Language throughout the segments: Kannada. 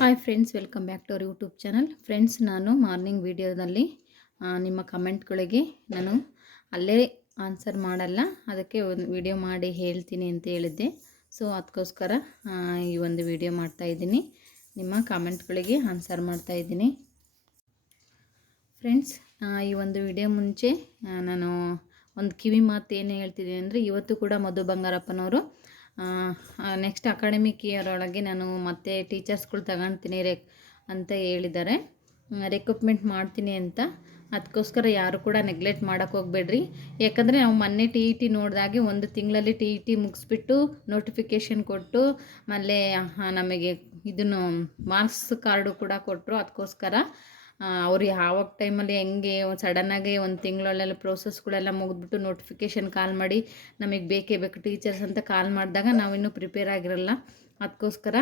Hi friends, welcome back to our YouTube channel. Friends, ನಾನು ಮಾರ್ನಿಂಗ್ ವೀಡಿಯೋದಲ್ಲಿ ನಿಮ್ಮ ಕಮೆಂಟ್ಗಳಿಗೆ ನಾನು ಅಲ್ಲೇ ಆನ್ಸರ್ ಮಾಡಲ್ಲ, ಅದಕ್ಕೆ ಒಂದು ವಿಡಿಯೋ ಮಾಡಿ ಹೇಳ್ತೀನಿ ಅಂತ ಹೇಳಿದ್ದೆ. ಸೊ ಅದಕ್ಕೋಸ್ಕರ ಈ ಒಂದು ವಿಡಿಯೋ ಮಾಡ್ತಾಯಿದ್ದೀನಿ. ನಿಮ್ಮ ಕಮೆಂಟ್ಗಳಿಗೆ ಆನ್ಸರ್ ಮಾಡ್ತಾಯಿದ್ದೀನಿ. ಫ್ರೆಂಡ್ಸ್, ಈ ಒಂದು ವಿಡಿಯೋ ಮುಂಚೆ ನಾನು ಒಂದು ಕಿವಿ ಮಾತು ಏನು ಹೇಳ್ತಿದ್ದೀನಿ ಅಂದರೆ, ಇವತ್ತು ಕೂಡ ಮಧು ಬಂಗಾರಪ್ಪನವರು ನೆಕ್ಸ್ಟ್ ಅಕಾಡೆಮಿಕ್ ಇಯರ್ ಒಳಗೆ ನಾನು ಮತ್ತೆ ಟೀಚರ್ಸ್ಗಳು ತಗೊಳ್ತೀನಿ ಅಂತ ಹೇಳಿದ್ದಾರೆ. ರೆಕ್ರೂಟ್ಮೆಂಟ್ ಮಾಡ್ತೀನಿ ಅಂತ. ಅದಕ್ಕೋಸ್ಕರ ಯಾರು ಕೂಡ ನೆಗ್ಲೆಕ್ಟ್ ಮಾಡೋಕ್ಕೆ ಹೋಗಬೇಡ್ರಿ. ಯಾಕಂದರೆ ನಾವು ಮೊನ್ನೆ ಟಿ ಇ ಟಿ ನೋಡಿದಾಗೆ ಒಂದು ತಿಂಗಳಲ್ಲಿ ಟಿ ಇ ಟಿ ಮುಗಿಸ್ಬಿಟ್ಟು ನೋಟಿಫಿಕೇಷನ್ ಕೊಟ್ಟು ಆಮೇಲೆ ನಮಗೆ ಇದನ್ನು ಮಾರ್ಕ್ಸ್ ಕಾರ್ಡು ಕೂಡ ಕೊಟ್ಟರು. ಅದಕ್ಕೋಸ್ಕರ ಅವ್ರು ಯಾವಾಗ ಟೈಮಲ್ಲಿ ಹೆಂಗೆ ಸಡನ್ನಾಗಿ ಒಂದು ತಿಂಗಳಲ್ಲೆಲ್ಲ ಪ್ರೋಸೆಸ್ಗಳೆಲ್ಲ ಮುಗಿದ್ಬಿಟ್ಟು ನೋಟಿಫಿಕೇಷನ್ ಕಾಲ್ ಮಾಡಿ ನಮಗೆ ಬೇಕೇ ಬೇಕು ಟೀಚರ್ಸ್ ಅಂತ ಕಾಲ್ ಮಾಡಿದಾಗ ನಾವಿನ್ನೂ ಪ್ರಿಪೇರ್ ಆಗಿರಲ್ಲ. ಅದಕ್ಕೋಸ್ಕರ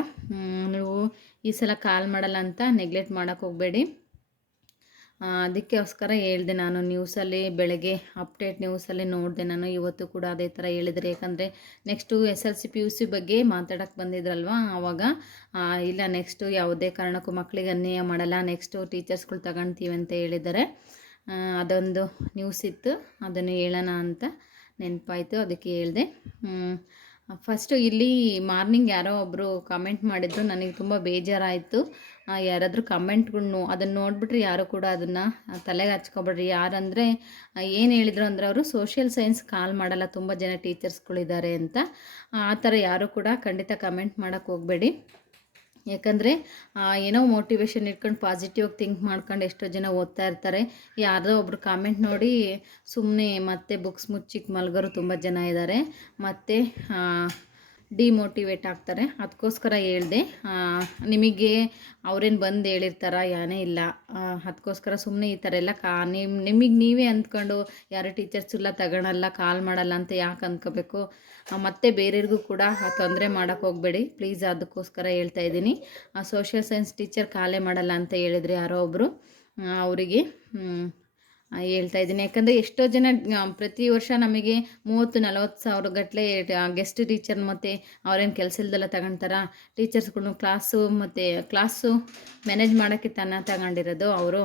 ನೀವು ಈ ಸಲ ಕಾಲ್ ಮಾಡಲ್ಲ ಅಂತ ನೆಗ್ಲೆಕ್ಟ್ ಮಾಡೋಕ್ಕೆ ಹೋಗಬೇಡಿ. ಅದಕ್ಕೋಸ್ಕರ ಹೇಳಿದೆ. ನಾನು ನ್ಯೂಸಲ್ಲಿ ಬೆಳಗ್ಗೆ ಅಪ್ಡೇಟ್ ನ್ಯೂಸಲ್ಲಿ ನೋಡಿದೆ. ನಾನು ಇವತ್ತು ಕೂಡ ಅದೇ ಥರ ಹೇಳಿದರೆ, ಯಾಕಂದರೆ ನೆಕ್ಸ್ಟು SLC PUC ಬಗ್ಗೆ ಮಾತಾಡೋಕ್ಕೆ ಬಂದಿದ್ರಲ್ವ, ಆವಾಗ ಇಲ್ಲ ನೆಕ್ಸ್ಟು ಯಾವುದೇ ಕಾರಣಕ್ಕೂ ಮಕ್ಕಳಿಗೆ ಅನ್ಯಾಯ ಮಾಡಲ್ಲ, ನೆಕ್ಸ್ಟು ಟೀಚರ್ಸ್ಗಳು ತಗೊಳ್ತೀವಿ ಅಂತ ಹೇಳಿದ್ದಾರೆ. ಅದೊಂದು ನ್ಯೂಸ್ ಇತ್ತು, ಅದನ್ನು ಹೇಳೋಣ ಅಂತ ನೆನಪಾಯಿತು, ಅದಕ್ಕೆ ಹೇಳಿದೆ. ಫಸ್ಟು ಇಲ್ಲಿ ಮಾರ್ನಿಂಗ್ ಯಾರೋ ಒಬ್ಬರು ಕಮೆಂಟ್ ಮಾಡಿದ್ರು, ನನಗೆ ತುಂಬ ಬೇಜಾರಾಯಿತು. ಯಾರಾದರೂ ಕಮೆಂಟ್ಗಳ್ನು ಅದನ್ನು ನೋಡಿಬಿಟ್ರೆ ಯಾರು ಕೂಡ ಅದನ್ನು ತಲೆಗೆ ಹಚ್ಕೊಬೇಡ್ರಿ. ಯಾರಂದರೆ ಏನು ಹೇಳಿದ್ರು ಅಂದರೆ, ಅವರು ಸೋಷಿಯಲ್ ಸೈನ್ಸ್ ಕಾಲ್ ಮಾಡಲ್ಲ, ತುಂಬ ಜನ ಟೀಚರ್ಸ್ಗಳಿದ್ದಾರೆ ಅಂತ. ಆ ಥರ ಯಾರು ಕೂಡ ಖಂಡಿತ ಕಮೆಂಟ್ ಮಾಡೋಕ್ಕೆ ಹೋಗಬೇಡಿ. ಯಾಕಂದರೆ ಏನೋ ಮೋಟಿವೇಶನ್ ಇಟ್ಕೊಂಡು ಪಾಸಿಟಿವ್ ಥಿಂಕ್ ಮಾಡ್ಕೊಂಡು ಎಷ್ಟೋ ಜನ ಓದ್ತಾ ಇರ್ತಾರೆ. ಯಾರ್ದೋ ಒಬ್ರು ಕಾಮೆಂಟ್ ನೋಡಿ ಸುಮ್ಮನೆ ಮತ್ತೆ ಬುಕ್ಸ್ ಮುಚ್ಚಿಕ್ಕೆ ಮಲಗೋರು ತುಂಬ ಜನ ಇದ್ದಾರೆ, ಮತ್ತು ಡಿಮೋಟಿವೇಟ್ ಆಗ್ತಾರೆ. ಅದಕ್ಕೋಸ್ಕರ ಹೇಳಿದೆ. ನಿಮಗೆ ಅವ್ರೇನು ಬಂದು ಹೇಳಿರ್ತಾರ ಏನೇ ಇಲ್ಲ. ಅದಕ್ಕೋಸ್ಕರ ಸುಮ್ಮನೆ ಈ ಥರ ಎಲ್ಲ ನಿಮಗೆ ನೀವೇ ಅಂದ್ಕೊಂಡು ಯಾರು ಟೀಚರ್ಸ್ ಇಲ್ಲ ತಗೊಳಲ್ಲ, ಕಾಲ್ ಮಾಡಲ್ಲ ಅಂತ ಯಾಕೆ ಅಂದ್ಕೋಬೇಕು. ಮತ್ತು ಬೇರೆಯವ್ರಿಗೂ ಕೂಡ ತೊಂದರೆ ಮಾಡೋಕ್ಕೆ ಹೋಗಬೇಡಿ ಪ್ಲೀಸ್. ಅದಕ್ಕೋಸ್ಕರ ಹೇಳ್ತಾ ಇದ್ದೀನಿ. ಸೋಷಿಯಲ್ ಸೈನ್ಸ್ ಟೀಚರ್ ಕಾಲೇ ಮಾಡಲ್ಲ ಅಂತ ಹೇಳಿದರೆ ಯಾರೋ ಒಬ್ಬರು, ಅವರಿಗೆ ಹೇಳ್ತಾ ಇದ್ದೀನಿ. ಯಾಕಂದರೆ ಎಷ್ಟೋ ಜನ ಪ್ರತಿ ವರ್ಷ ನಮಗೆ 30-40 ಸಾವಿರ ಗಟ್ಟಲೆ ಗೆಸ್ಟ್ ಟೀಚರ್ ಮತ್ತು ಅವ್ರೇನು ಕೆಲಸ ಇಲ್ದೆಲ್ಲ ತಗೊಳ್ತಾರ. ಟೀಚರ್ಸ್ಗಳು ಕ್ಲಾಸು ಮ್ಯಾನೇಜ್ ಮಾಡೋಕ್ಕೆ ತಗೊಂಡಿರೋದು ಅವರು.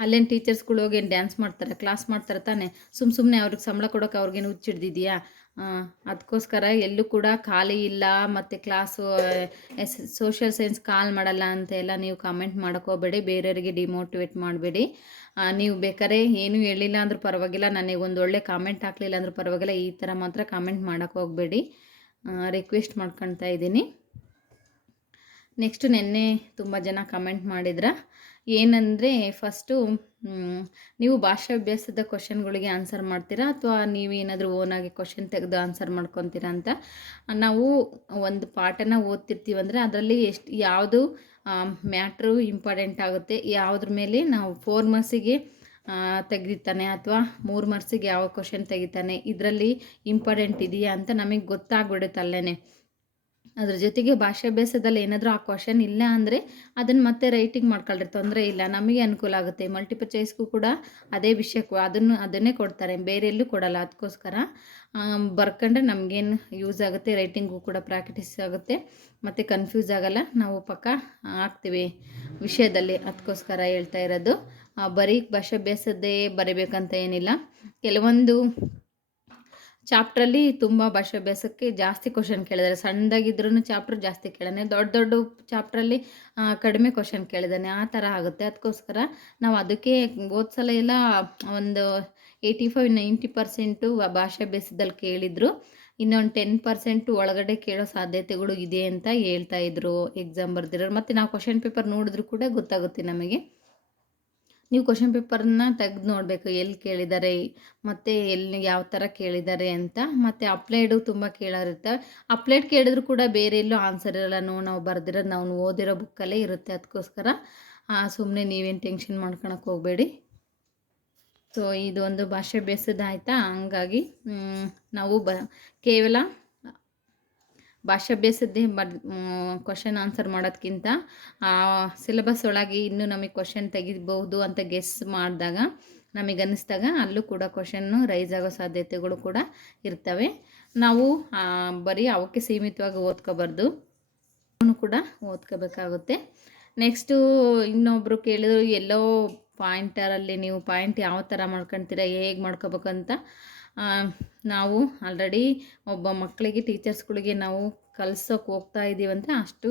ಅಲ್ಲೇನು ಟೀಚರ್ಸ್ಗಳು ಹೋಗಿ ಡ್ಯಾನ್ಸ್ ಮಾಡ್ತಾರೆ, ಕ್ಲಾಸ್ ಮಾಡ್ತಾರೆ ತಾನೆ, ಸುಮ್ಮನೆ ಅವ್ರಿಗೆ ಸಂಬಳ ಕೊಡೋಕೆ ಅವ್ರಿಗೇನು ಹುಚ್ಚಿಡ್ದಿದೆಯಾ? ಅದಕ್ಕೋಸ್ಕರ ಎಲ್ಲೂ ಕೂಡ ಖಾಲಿ ಇಲ್ಲ. ಮತ್ತು ಕ್ಲಾಸು ಸೋಷಿಯಲ್ ಸೈನ್ಸ್ ಕಾಲ್ ಮಾಡಲ್ಲ ಅಂತೆಲ್ಲ ನೀವು ಕಮೆಂಟ್ ಮಾಡೋಕ್ಕೋಗಬೇಡಿ, ಬೇರೆಯವರಿಗೆ ಡಿಮೋಟಿವೇಟ್ ಮಾಡಬೇಡಿ. ನೀವು ಬೇಕಾದ್ರೆ ಏನೂ ಹೇಳಿಲ್ಲ ಅಂದ್ರೂ ಪರವಾಗಿಲ್ಲ, ನನಗೆ ಒಂದು ಒಳ್ಳೆ ಕಾಮೆಂಟ್ ಹಾಕಲಿಲ್ಲ ಅಂದ್ರೂ ಪರವಾಗಿಲ್ಲ, ಈ ಥರ ಮಾತ್ರ ಕಾಮೆಂಟ್ ಮಾಡೋಕ್ಕೆ ಹೋಗಬೇಡಿ, ರಿಕ್ವೆಸ್ಟ್ ಮಾಡ್ಕೊಳ್ತಾ ಇದ್ದೀನಿ. ನೆಕ್ಸ್ಟು ನೆನ್ನೆ ತುಂಬ ಜನ ಕಮೆಂಟ್ ಮಾಡಿದ್ರ ಏನಂದರೆ, ಫಸ್ಟು ನೀವು ಭಾಷಾಭ್ಯಾಸದ ಕ್ವಶನ್ಗಳಿಗೆ ಆನ್ಸರ್ ಮಾಡ್ತೀರಾ ಅಥವಾ ನೀವೇನಾದರೂ ಓನಾಗಿ ಕ್ವಶನ್ ತೆಗೆದು ಆನ್ಸರ್ ಮಾಡ್ಕೊತೀರಾ ಅಂತ. ನಾವು ಒಂದು ಪಾಠನ ಓದ್ತಿರ್ತೀವಂದರೆ ಅದರಲ್ಲಿ ಯಾವುದು ಮ್ಯಾಟ್ರು ಇಂಪಾರ್ಟೆಂಟ್ ಆಗುತ್ತೆ, ಯಾವುದ್ರ ಮೇಲೆ ನಾವು 4 ಮಾರ್ಕ್ಸಿಗೆ ತೆಗಿತಾನೆ ಅಥವಾ 3 ಮಾರ್ಕ್ಸಿಗೆ ಯಾವ ಕ್ವಶನ್ ತೆಗಿತಾನೆ, ಇದರಲ್ಲಿ ಇಂಪಾರ್ಟೆಂಟ್ ಇದೆಯಾ ಅಂತ ನಮಗೆ ಗೊತ್ತಾಗ್ಬಿಡುತ್ತೆ ಅಲ್ಲೇ. ಅದ್ರ ಜೊತೆಗೆ ಭಾಷಾಭ್ಯಾಸದಲ್ಲಿ ಏನಾದರೂ ಆ ಕ್ವಶನ್ ಇಲ್ಲ ಅಂದರೆ ಅದನ್ನು ಮತ್ತೆ ರೈಟಿಂಗ್ ಮಾಡ್ಕೊಳ್ರಿ, ತೊಂದರೆ ಇಲ್ಲ, ನಮಗೆ ಅನುಕೂಲ ಆಗುತ್ತೆ. ಮಲ್ಟಿಪಲ್ ಚಾಯ್ಸ್ಗೂ ಕೂಡ ಅದೇ ವಿಷಯಕ್ಕೂ ಅದನ್ನೇ ಕೊಡ್ತಾರೆ, ಬೇರೆ ಎಲ್ಲೂ ಕೊಡಲ್ಲ. ಅದಕ್ಕೋಸ್ಕರ ಬರ್ಕೊಂಡ್ರೆ ನಮಗೇನು ಯೂಸ್ ಆಗುತ್ತೆ, ರೈಟಿಂಗು ಕೂಡ ಪ್ರಾಕ್ಟೀಸ್ ಆಗುತ್ತೆ ಮತ್ತು ಕನ್ಫ್ಯೂಸ್ ಆಗಲ್ಲ, ನಾವು ಪಕ್ಕ ಆಗ್ತೀವಿ ವಿಷಯದಲ್ಲಿ. ಅದಕ್ಕೋಸ್ಕರ ಹೇಳ್ತಾ ಇರೋದು. ಬರೀ ಭಾಷಾಭ್ಯಾಸದ್ದೇ ಬರೀಬೇಕಂತ ಏನಿಲ್ಲ. ಕೆಲವೊಂದು ಚಾಪ್ಟ್ರಲ್ಲಿ ತುಂಬ ಭಾಷಾಭ್ಯಾಸಕ್ಕೆ ಜಾಸ್ತಿ ಕ್ವಶನ್ ಕೇಳಿದ್ದಾರೆ. ಸಣ್ಣದಾಗಿದ್ರೂ ಚಾಪ್ಟ್ರ್ ಜಾಸ್ತಿ ಕೇಳಾನೆ, ದೊಡ್ಡ ಚಾಪ್ಟ್ರಲ್ಲಿ ಕಡಿಮೆ ಕ್ವಶನ್ ಕೇಳಿದ್ದಾನೆ, ಆ ಥರ ಆಗುತ್ತೆ. ಅದಕ್ಕೋಸ್ಕರ ನಾವು ಅದಕ್ಕೆ ಸಲ ಎಲ್ಲ ಒಂದು 85-90% ಭಾಷಾಭ್ಯಾಸದಲ್ಲಿ ಕೇಳಿದರು. ಇನ್ನೊಂದು 10% ಒಳಗಡೆ ಕೇಳೋ ಸಾಧ್ಯತೆಗಳು ಇದೆ ಅಂತ ಹೇಳ್ತಾಯಿದ್ರು ಎಕ್ಸಾಮ್ ಬರ್ದಿರೋರು. ಮತ್ತು ನಾವು ಕ್ವಶನ್ ಪೇಪರ್ ನೋಡಿದ್ರೂ ಕೂಡ ಗೊತ್ತಾಗುತ್ತೆ ನಮಗೆ. ನೀವು ಕ್ವಶನ್ ಪೇಪರನ್ನ ತೆಗೆದು ನೋಡಬೇಕು, ಎಲ್ಲಿ ಕೇಳಿದ್ದಾರೆ ಮತ್ತು ಎಲ್ಲಿ ಯಾವ ಥರ ಕೇಳಿದ್ದಾರೆ ಅಂತ. ಮತ್ತು ಅಪ್ಲೈಡು ತುಂಬ ಕೇಳೋರಿರ್ತಾರೆ. ಅಪ್ಲೈಡ್ ಕೇಳಿದ್ರು ಕೂಡ ಬೇರೆ ಎಲ್ಲೂ ಆನ್ಸರ್ ಇರೋಲ್ಲ, ನಾವು ಬರೆದಿರೋದು ನಾವು ಓದಿರೋ ಬುಕ್ಕಲ್ಲೇ ಇರುತ್ತೆ. ಅದಕ್ಕೋಸ್ಕರ ಸುಮ್ಮನೆ ನೀವೇನು ಟೆನ್ಷನ್ ಮಾಡ್ಕೊಳಕ್ಕೆ ಹೋಗಬೇಡಿ. ಸೊ ಇದೊಂದು ಭಾಷಾಭ್ಯಾಸದ ಆಯಿತಾ. ಹಂಗಾಗಿ ನಾವು ಕೇವಲ ಭಾಷಾಭ್ಯಾಸದ್ದೇ ಕ್ವಶನ್ ಆನ್ಸರ್ ಮಾಡೋದಕ್ಕಿಂತ ಸಿಲೆಬಸ್ ಒಳಗೆ ಇನ್ನೂ ನಮಗೆ ಕ್ವಶನ್ ತೆಗಿಬಹುದು ಅಂತ ಗೆಸ್ ಮಾಡಿದಾಗ, ನಮಗೆ ಅನ್ನಿಸ್ದಾಗ ಅಲ್ಲೂ ಕೂಡ ಕ್ವಶನ್ನು ರೈಸ್ ಆಗೋ ಸಾಧ್ಯತೆಗಳು ಕೂಡ ಇರ್ತವೆ. ನಾವು ಬರೀ ಅವಕ್ಕೆ ಸೀಮಿತವಾಗಿ ಓದ್ಕೋಬಾರ್ದು. ಕೂಡ ಓದ್ಕೋಬೇಕಾಗುತ್ತೆ. ನೆಕ್ಸ್ಟು ಇನ್ನೊಬ್ಬರು ಕೇಳಿದ್ರು, ಎಲ್ಲೋ ಪಾಯಿಂಟರಲ್ಲಿ ನೀವು ಪಾಯಿಂಟ್ ಯಾವ ಥರ ಮಾಡ್ಕೊಳ್ತೀರಾ, ಹೇಗೆ ಮಾಡ್ಕೋಬೇಕಂತ. ನಾವು ಆಲ್ರೆಡಿ ಒಬ್ಬ ಮಕ್ಕಳಿಗೆ, ಟೀಚರ್ಸ್ಗಳಿಗೆ ನಾವು ಕಲ್ಸೋಕೆ ಹೋಗ್ತಾ ಇದ್ದೀವಂದರೆ ಅಷ್ಟು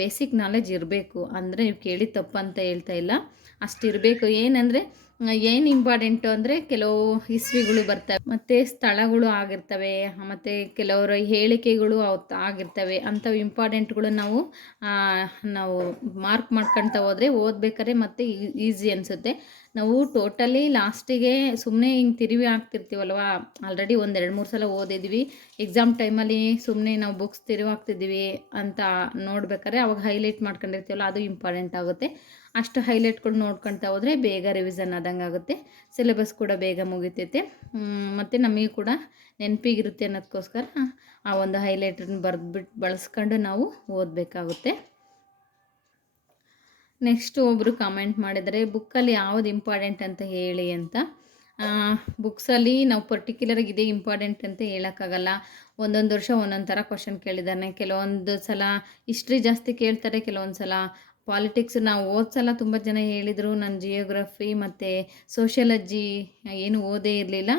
ಬೇಸಿಕ್ ನಾಲೆಜ್ ಇರಬೇಕು. ಅಂದರೆ ನೀವು ಕೇಳಿದ ತಪ್ಪು ಅಂತ ಹೇಳ್ತಾ ಇಲ್ಲ, ಅಷ್ಟಿರಬೇಕು. ಏನಂದರೆ ಏನು ಇಂಪಾರ್ಟೆಂಟು ಅಂದರೆ ಕೆಲವು ಇಸ್ವಿಗಳು ಬರ್ತವೆ, ಮತ್ತು ಸ್ಥಳಗಳು ಆಗಿರ್ತವೆ, ಮತ್ತು ಕೆಲವರ ಹೇಳಿಕೆಗಳು ಆಗಿರ್ತವೆ. ಅಂಥವು ಇಂಪಾರ್ಟೆಂಟ್ಗಳು ನಾವು ಮಾರ್ಕ್ ಮಾಡ್ಕೊಳ್ತಾ ಹೋದರೆ ಓದ್ಬೇಕಾದ್ರೆ ಮತ್ತೆ ಈಸಿ ಅನಿಸುತ್ತೆ. ನಾವು ಟೋಟಲಿ ಲಾಸ್ಟಿಗೆ ಸುಮ್ಮನೆ ಹಿಂಗೆ ತಿರುವಿ ಹಾಕ್ತಿರ್ತೀವಲ್ವ, ಆಲ್ರೆಡಿ ಒಂದು 2-3 ಸಲ ಓದಿದ್ವಿ, ಎಕ್ಸಾಮ್ ಟೈಮಲ್ಲಿ ಸುಮ್ಮನೆ ನಾವು ಬುಕ್ಸ್ ತಿರುವಿ ಹಾಕ್ತಿದ್ದೀವಿ ಅಂತ ನೋಡ್ಬೇಕಾದ್ರೆ ಅವಾಗ ಹೈಲೈಟ್ ಮಾಡ್ಕೊಂಡಿರ್ತೀವಲ್ಲ, ಅದು ಇಂಪಾರ್ಟೆಂಟ್ ಆಗುತ್ತೆ. ಅಷ್ಟು ಹೈಲೈಟ್ಗಳು ನೋಡ್ಕೊಳ್ತಾ ಹೋದರೆ ಬೇಗ ರಿವಿಷನ್ ಆದಂಗೆ ಆಗುತ್ತೆ, ಸಿಲೆಬಸ್ ಕೂಡ ಬೇಗ ಮುಗಿತೈತೆ, ಮತ್ತು ನಮಗೆ ಕೂಡ ನೆನಪಿಗಿರುತ್ತೆ ಅನ್ನೋದಕ್ಕೋಸ್ಕರ ಆ ಒಂದು ಹೈಲೈಟನ್ನು ಬರೆದ್ಬಿಟ್ಟು ಬಳಸ್ಕೊಂಡು ನಾವು ಓದಬೇಕಾಗುತ್ತೆ. ನೆಕ್ಸ್ಟ್ ಒಬ್ಬರು ಕಾಮೆಂಟ್ ಮಾಡಿದರೆ, ಬುಕ್ಕಲ್ಲಿ ಯಾವುದು ಇಂಪಾರ್ಟೆಂಟ್ ಅಂತ ಹೇಳಿ ಅಂತ. ಬುಕ್ಸಲ್ಲಿ ನಾವು ಪರ್ಟಿಕ್ಯುಲರಾಗಿ ಇದೇ ಇಂಪಾರ್ಟೆಂಟ್ ಅಂತ ಹೇಳೋಕ್ಕಾಗಲ್ಲ. ಒಂದೊಂದು ವರ್ಷ ಒಂದೊಂದು ಥರ ಕ್ವಶನ್ ಕೇಳಿದ್ದಾನೆ. ಕೆಲವೊಂದು ಸಲ ಹಿಸ್ಟ್ರಿ ಜಾಸ್ತಿ ಕೇಳ್ತಾರೆ, ಕೆಲವೊಂದು ಸಲ ಪಾಲಿಟಿಕ್ಸ್. ನಾವು ಸಲ ತುಂಬ ಜನ ಹೇಳಿದರು, ನಾನು ಜಿಯೋಗ್ರಫಿ ಮತ್ತು ಸೋಷಿಯಾಲಜಿ ಏನು ಓದೇ ಇರಲಿಲ್ಲ,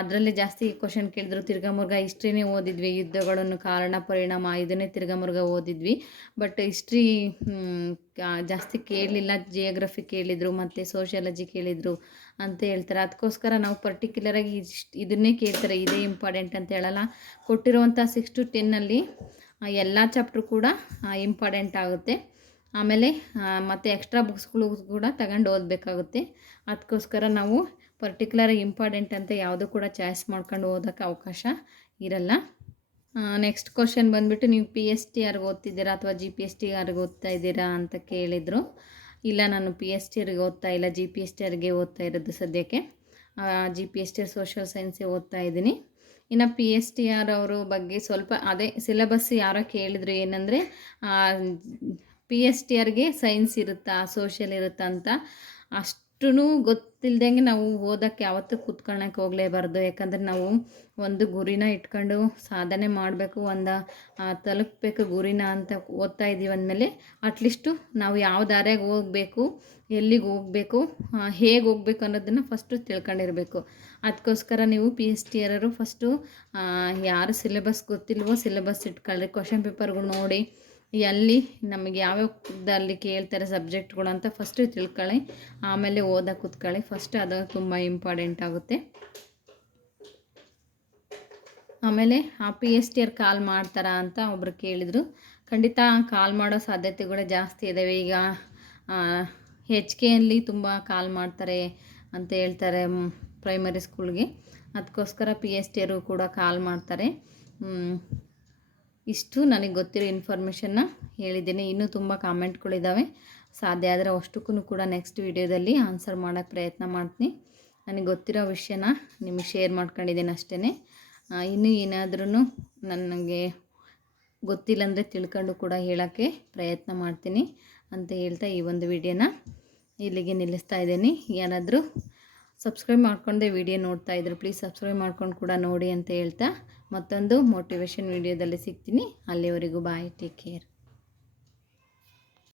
ಅದರಲ್ಲೇ ಜಾಸ್ತಿ ಕ್ವಶನ್ ಕೇಳಿದ್ರು. ತಿರ್ಗಾಮುರ್ಗ ಹಿಸ್ಟ್ರಿನೇ ಓದಿದ್ವಿ, ಯುದ್ಧಗಳನ್ನು, ಕಾರಣ ಪರಿಣಾಮ, ಇದನ್ನೇ ತಿರ್ಗಾಮುರ್ಗ ಓದಿದ್ವಿ. ಬಟ್ ಹಿಸ್ಟ್ರಿ ಜಾಸ್ತಿ ಕೇಳಲಿಲ್ಲ, ಜಿಯೋಗ್ರಫಿ ಕೇಳಿದರು ಮತ್ತು ಸೋಷಿಯಾಲಜಿ ಕೇಳಿದರು ಅಂತ ಹೇಳ್ತಾರೆ. ಅದಕ್ಕೋಸ್ಕರ ನಾವು ಪರ್ಟಿಕ್ಯುಲರಾಗಿ ಇದನ್ನೇ ಕೇಳ್ತಾರೆ, ಇದೇ ಇಂಪಾರ್ಟೆಂಟ್ ಅಂತ ಹೇಳಲ್ಲ. ಕೊಟ್ಟಿರುವಂಥ 6 to 10 ಎಲ್ಲ ಚಾಪ್ಟ್ರು ಕೂಡ ಇಂಪಾರ್ಟೆಂಟ್ ಆಗುತ್ತೆ. ಆಮೇಲೆ ಮತ್ತು ಎಕ್ಸ್ಟ್ರಾ ಬುಕ್ಸ್ಗಳು ಕೂಡ ತಗೊಂಡು ಓದಬೇಕಾಗುತ್ತೆ. ಅದಕ್ಕೋಸ್ಕರ ನಾವು ಪರ್ಟಿಕ್ಯುಲರ್ ಇಂಪಾರ್ಟೆಂಟ್ ಅಂತ ಯಾವುದೂ ಕೂಡ ಚಾಯ್ಸ್ ಮಾಡ್ಕೊಂಡು ಓದೋಕ್ಕೆ ಅವಕಾಶ ಇರಲ್ಲ. ನೆಕ್ಸ್ಟ್ ಕ್ವಶನ್ ಬಂದುಬಿಟ್ಟು, ನೀವು PSTR ಓದ್ತಿದ್ದೀರಾ ಅಥವಾ GPSTR ಓದ್ತಾ ಇದ್ದೀರಾ ಅಂತ ಕೇಳಿದರು. ಇಲ್ಲ, ನಾನು PSTRಗೆ ಓದ್ತಾ ಇಲ್ಲ, GPSTRಗೆ ಓದ್ತಾ ಇರೋದು ಸದ್ಯಕ್ಕೆ. GPSTR ಸೋಷಿಯಲ್ ಸೈನ್ಸೇ ಓದ್ತಾ ಇದ್ದೀನಿ. ಇನ್ನು PSTR ಅವರ ಬಗ್ಗೆ ಸ್ವಲ್ಪ ಅದೇ ಸಿಲೆಬಸ್ ಯಾರೋ ಕೇಳಿದ್ರು, ಏನಂದರೆ PSTRಗೆ ಸೈನ್ಸ್ ಇರುತ್ತಾ, ಸೋಷಿಯಲ್ ಇರುತ್ತಾ ಅಂತ. ಅಷ್ಟು ಗೊತ್ತಿಲ್ದಂಗೆ ನಾವು ಓದೋಕ್ಕೆ ಯಾವತ್ತೂ ಕೂತ್ಕೊಳ್ಳೋಕೆ ಹೋಗಲೇಬಾರ್ದು. ಯಾಕಂದರೆ ನಾವು ಒಂದು ಗುರಿನ ಇಟ್ಕೊಂಡು ಸಾಧನೆ ಮಾಡಬೇಕು, ಒಂದು ತಲುಪಬೇಕು ಗುರಿನ ಅಂತ ಓದ್ತಾ ಇದ್ದೀವಿ ಅಂದಮೇಲೆ ಅಟ್ಲೀಸ್ಟು ನಾವು ಯಾವ ದಾರಿಯಾಗಿ ಹೋಗಬೇಕು, ಎಲ್ಲಿಗೆ ಹೋಗಬೇಕು, ಹೇಗೆ ಹೋಗ್ಬೇಕು ಅನ್ನೋದನ್ನು ಫಸ್ಟು ತಿಳ್ಕೊಂಡಿರಬೇಕು. ಅದಕ್ಕೋಸ್ಕರ ನೀವು PSTR ಫಸ್ಟು ಯಾರು ಸಿಲೆಬಸ್ ಗೊತ್ತಿಲ್ವೋ ಸಿಲೆಬಸ್ ಇಟ್ಕೊಳ್ಳಿ, ಕ್ವಶನ್ ಪೇಪರ್ಗಳು ನೋಡಿ, ಎಲ್ಲಿ ನಮಗೆ ಯಾವ್ಯಾವದಲ್ಲಿ ಕೇಳ್ತಾರೆ ಸಬ್ಜೆಕ್ಟ್ಗಳು ಅಂತ ಫಸ್ಟು ತಿಳ್ಕೊಳ್ಳಿ, ಆಮೇಲೆ ಓದೋಕೆ ಕೂತ್ಕೊಳ್ಳಿ. ಫಸ್ಟ್ ಅದು ತುಂಬ ಇಂಪಾರ್ಟೆಂಟ್ ಆಗುತ್ತೆ. ಆಮೇಲೆ PSTR ಕಾಲ್ ಮಾಡ್ತಾರಾ ಅಂತ ಒಬ್ಬರು ಕೇಳಿದರು. ಖಂಡಿತ ಕಾಲ್ ಮಾಡೋ ಸಾಧ್ಯತೆಗಳು ಜಾಸ್ತಿ ಇದ್ದಾವೆ. ಈಗ HKಯಲ್ಲಿ ತುಂಬ ಕಾಲ್ ಮಾಡ್ತಾರೆ ಅಂತ ಹೇಳ್ತಾರೆ ಪ್ರೈಮರಿ ಸ್ಕೂಲ್ಗೆ. ಅದಕ್ಕೋಸ್ಕರ PSTR ಕೂಡ ಕಾಲ್ ಮಾಡ್ತಾರೆ. ಇಷ್ಟು ನನಗೆ ಗೊತ್ತಿರೋ ಇನ್ಫಾರ್ಮೇಷನ್ನ ಹೇಳಿದ್ದೀನಿ. ಇನ್ನೂ ತುಂಬ ಕಾಮೆಂಟ್ಗಳಿದ್ದಾವೆ, ಸಾಧ್ಯ ಆದರೆ ಅಷ್ಟಕ್ಕೂ ಕೂಡ ನೆಕ್ಸ್ಟ್ ವೀಡಿಯೋದಲ್ಲಿ ಆನ್ಸರ್ ಮಾಡೋಕ್ಕೆ ಪ್ರಯತ್ನ ಮಾಡ್ತೀನಿ. ನನಗೆ ಗೊತ್ತಿರೋ ವಿಷಯನ ನಿಮಗೆ ಶೇರ್ ಮಾಡ್ಕೊಂಡಿದ್ದೀನಿ ಅಷ್ಟೇ. ಇನ್ನೂ ಏನಾದ್ರೂ ನನಗೆ ಗೊತ್ತಿಲ್ಲ ಅಂದರೆ ತಿಳ್ಕೊಂಡು ಕೂಡ ಹೇಳೋಕ್ಕೆ ಪ್ರಯತ್ನ ಮಾಡ್ತೀನಿ ಅಂತ ಹೇಳ್ತಾ ಈ ಒಂದು ವಿಡಿಯೋನ ಇಲ್ಲಿಗೆ ನಿಲ್ಲಿಸ್ತಾ ಇದ್ದೀನಿ. ಯಾರಾದರೂ ಸಬ್ಸ್ಕ್ರೈಬ್ ಮಾಡ್ಕೊಂಡೆ ವಿಡಿಯೋ ನೋಡ್ತಾ ಇದ್ರು, ಪ್ಲೀಸ್ ಸಬ್ಸ್ಕ್ರೈಬ್ ಮಾಡ್ಕೊಂಡು ಕೂಡ ನೋಡಿ ಅಂತ ಹೇಳ್ತಾ ಮತ್ತೊಂದು ಮೋಟಿವೇಶನ್ ವಿಡಿಯೋದಲ್ಲಿ ಸಿಗ್ತೀನಿ. ಅಲ್ಲಿವರೆಗೂ ಬಾಯ್, ಟೇಕ್ ಕೇರ್.